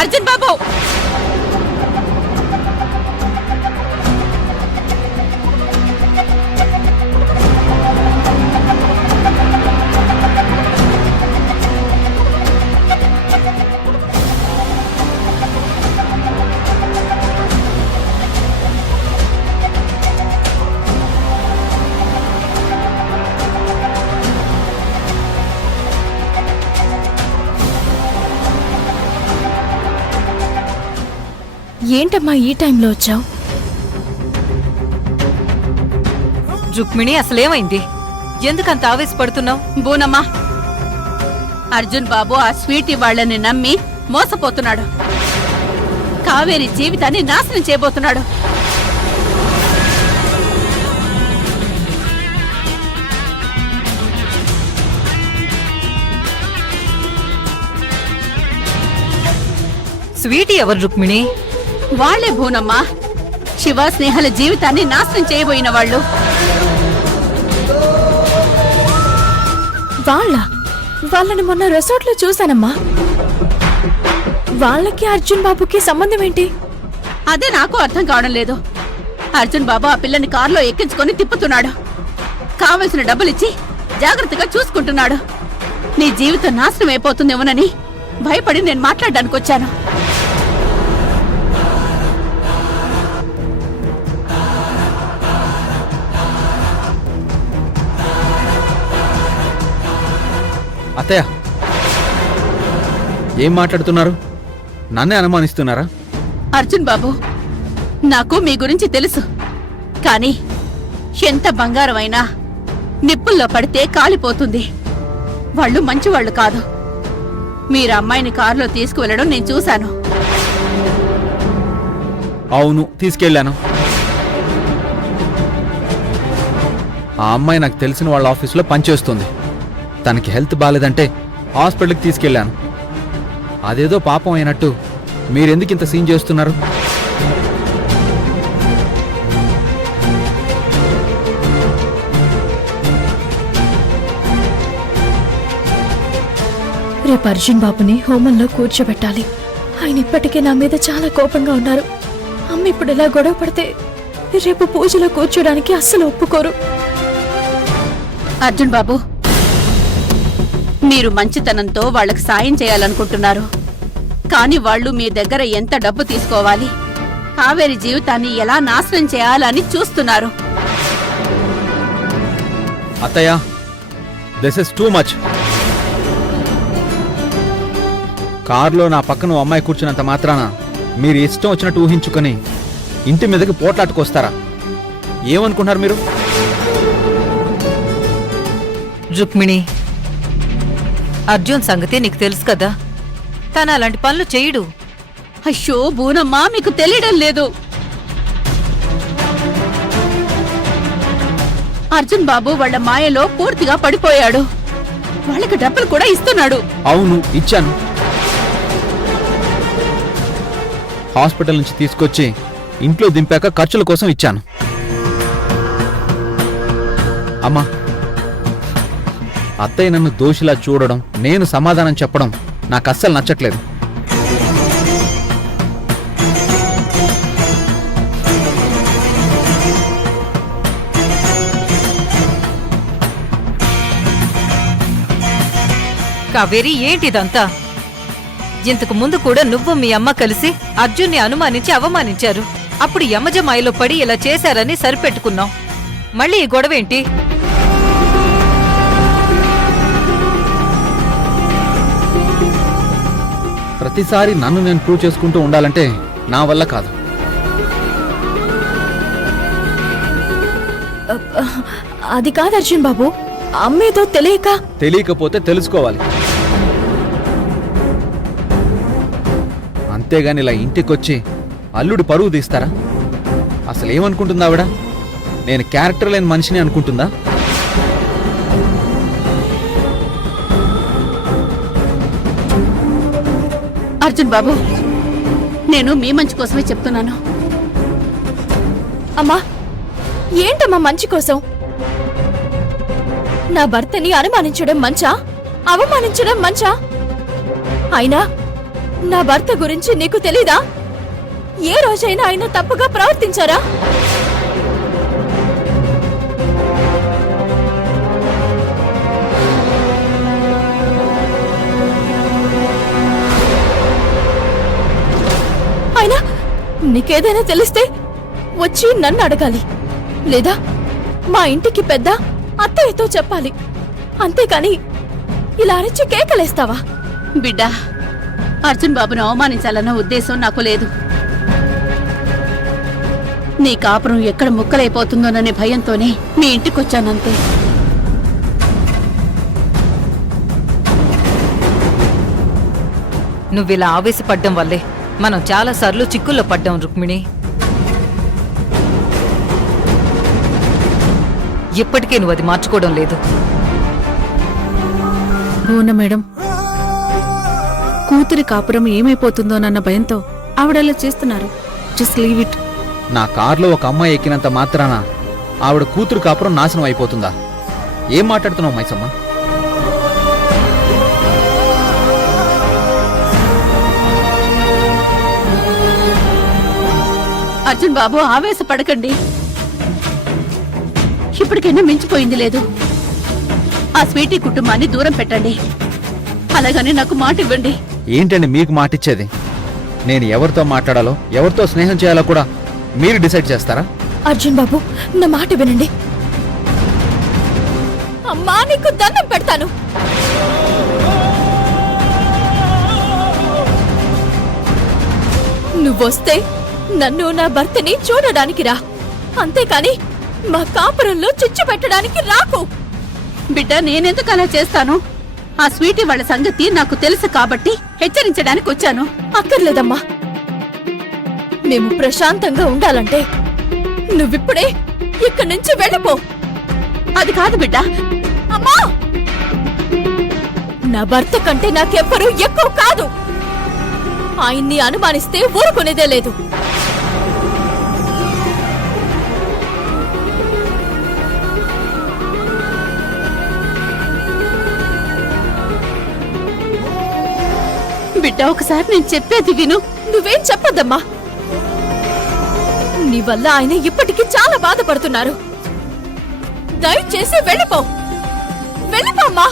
అర్జున్ బాబు ఏంటమ్మా ఈ టైంలో వచ్చావు? రుక్మిణి అసలేమైంది? ఎందుకంత ఆవేశపడుతున్నావు? బూనమ్మా, అర్జున్ బాబు ఆ స్వీటీ వాళ్ళని నమ్మి మోసపోతున్నాడు. కావేరి జీవితాన్ని నాశనం చేయబోతున్నాడు. స్వీటీ ఎవరు రుక్మిణి? వాళ్లే బూనమ్మా, శివ స్నేహల జీవితాన్ని నాశనం చేయబోయిన వాళ్ళు. వాళ్ళని మొన్న రిసార్ట్ లో చూశానమ్మా. వాళ్ళకి అర్జున్ బాబుకి సంబంధం ఏంటి? అదే నాకు అర్థం కావడం లేదు. అర్జున్ బాబు ఆ పిల్లని కారులో ఎక్కించుకొని తిప్పుతున్నాడు. కావలసిన డబ్బులిచ్చి జాగ్రత్తగా చూసుకుంటున్నాడు. నీ జీవితం నాశనం అయిపోతుందేమోనని భయపడి నేను మాట్లాడడానికి వచ్చాను. అత్తయ్య, ఏం మాట్లాడుతున్నారు? నన్నే అనుమానిస్తున్నారా? అర్జున్ బాబు, నాకు మీ గురించి తెలుసు. కానీ ఎంత బంగారం అయినా నిప్పుల్లో పడితే కాలిపోతుంది. వాళ్ళు మంచివాళ్లు కాదు. మీరు అమ్మాయిని కారులో తీసుకువెళ్లడం నేను చూశాను. అవును, తీసుకెళ్ళాను. ఆ అమ్మాయి నాకు తెలిసిన వాళ్ళ ఆఫీసులో పనిచేస్తుంది. తనకి హెల్త్ బాలేదంటే హాస్పిటల్కి తీసుకెళ్ళాను. అదేదో పాపం అయినట్టు మీరెందుకు ఇంత సీన్ చేస్తున్నారు? రేపు అర్జున్ బాబుని హోమంలో కూర్చోబెట్టాలి. ఆయన ఇప్పటికే నా మీద చాలా కోపంగా ఉన్నారు. అమ్మ ఇప్పుడు ఇలా గొడవ పడితే రేపు పూజలో కూర్చోడానికి అస్సలు ఒప్పుకోరు. అర్జున్ బాబు, మీరు మంచితనంతో వాళ్లకు సాయం చేయాలనుకుంటున్నారు. కానీ వాళ్ళు మీ దగ్గర ఎంత డబ్బు తీసుకోవాలి, కావేరి జీవితాన్ని ఎలా నాశనం చేయాలని చూస్తున్నారు. అత్తయ్య, దిస్ ఇస్ టూ మచ్. కారులో నా పక్కన ఓ అమ్మాయి కూర్చున్నంత మాత్రాన మీరు ఇష్టం వచ్చినట్టు ఊహించుకొని ఇంటి మీదకి పోట్లాటుకొస్తారా? ఏమనుకుంటున్నారు మీరు? రుక్మిణి, అర్జున్ సంగతి నీకు తెలుసు కదా. తను అలాంటి పనులు చేయడు. అయ్యో బూనమ్మా, మీకు తెలియడం లేదు. అర్జున్ బాబు వాళ్ళ మాయలో పూర్తిగా పడిపోయాడు. వాళ్ళకి డబ్బులు కూడా ఇస్తున్నాడు. అవును, ఇచ్చాను. హాస్పిటల్ నుంచి తీసుకొచ్చి ఇంట్లో దింపాక ఖర్చుల కోసం ఇచ్చాను. అమ్మా, అత్తయ్య నన్ను దోషిలా చూడడం, నేను సమాధానం చెప్పడం నాకు అస్సలు నచ్చట్లేదు. కావేరి, ఏంటిదంతా? ఇంతకు ముందు కూడా నువ్వు మీ అమ్మ కలిసి అర్జున్ని అనుమానించి అవమానించారు. అప్పుడు యమజమాయలో పడి ఇలా చేశారని సరిపెట్టుకున్నాం. మళ్ళీ ఈ గొడవేంటి? ప్రతిసారి నన్ను నేను ప్రూవ్ చేసుకుంటూ ఉండాలంటే నా వల్ల కాదు. అది కాదు అర్జున్ బాబు, అమ్మేదో తెలియకపోతే తెలుసుకోవాలి. అంతేగాని ఇలా ఇంటికొచ్చి అల్లుడి పరువు తీస్తారా? అసలు ఏమనుకుంటుందా ఆవిడ? నేను క్యారెక్టర్ లేని మనిషిని అనుకుంటుందా? అర్జున్ బాబు, నేను మీ మంచి కోసమే చెప్తున్నాను. అమ్మా, ఏంటమ్మా మంచి కోసం? నా భర్తని అనుమానించడం మంచా, అవమానించడం మంచా? అయినా నా భర్త గురించి నీకు తెలీదా? ఏ రోజైనా ఆయన తప్పుగా ప్రవర్తించారా? అయినా నీకేదైనా తెలిస్తే వచ్చి నన్ను అడగాలి, లేదా మా ఇంటికి పెద్ద అత్తయ్యతో చెప్పాలి. అంతేకాని ఇలా అరిచి కేకలేస్తావా? బిడ్డ, అర్జున్ బాబును అవమానించాలన్న ఉద్దేశం నాకు లేదు. నీ కాపురం ఎక్కడ ముక్కలైపోతుందోననే భయంతోనే మీ ఇంటికొచ్చానంతే. నువ్విలా ఆవేశపడ్డం వల్లే మనం చాలాసార్లు చిక్కుల్లో పడ్డాం రుక్మిణి. ఇప్పటికే నువ్వు అది మార్చుకోవడం లేదు. అవునా మేడం, కూతురి కాపురం ఏమైపోతుందోనన్న భయంతో ఆవిడలా చేస్తున్నారు. Just leave it. నా కార్లో ఒక అమ్మాయి ఎక్కినంత మాత్రాన ఆవిడ కూతురు కాపురం నాశనం అయిపోతుందా? ఏం మాట్లాడుతున్నావు మైసమ్మ? అర్జున్ బాబు, ఆవేశపడకండి. ఇప్పటికైనా మించిపోయింది లేదు. ఆ స్వీటీ కుటుంబాన్ని దూరం పెట్టండి. అలాగని నాకు మాట ఇవ్వండి. ఏంటండి మీకు మాటిచ్చేది? నేను ఎవరితో మాట్లాడాలో, ఎవరితో స్నేహం చేయాలో కూడా మీరు డిసైడ్ చేస్తారా? అర్జున్ బాబు, నా మాట వినండి. అమ్మా, నీకు దండం పెడతాను. నువ్వొస్తే నన్ను, నా భర్తని చూడడానికి రా, అంతేకాని మా కాపురంలో చిచ్చు పెట్టడానికి రాకు. బిడ్డ, నేనెందుకు అలా చేస్తాను? ఆ స్వీటీ వాళ్ళ సంగతి నాకు తెలుసు కాబట్టి హెచ్చరించడానికి వచ్చాను. అక్కర్లేదమ్మా. మేము ప్రశాంతంగా ఉండాలంటే నువ్విప్పుడే ఇక్కడి నుంచి వెళ్ళిపో. అది కాదు బిడ్డ. అమ్మా, నా భర్త కంటే నాకెవ్వరూ ఎక్కువ కాదు. ఆయన్ని అనుమానిస్తే ఊరుకునేదే లేదు. బిడ్డ, ఒకసారి నేను చెప్పేది విను. నువ్వేం చెప్పొద్దమ్మా. నీ వల్ల ఆయన ఇప్పటికీ చాలా బాధపడుతున్నారు. దయచేసి వెళ్ళిపో, వెళ్ళిపోమ్మా.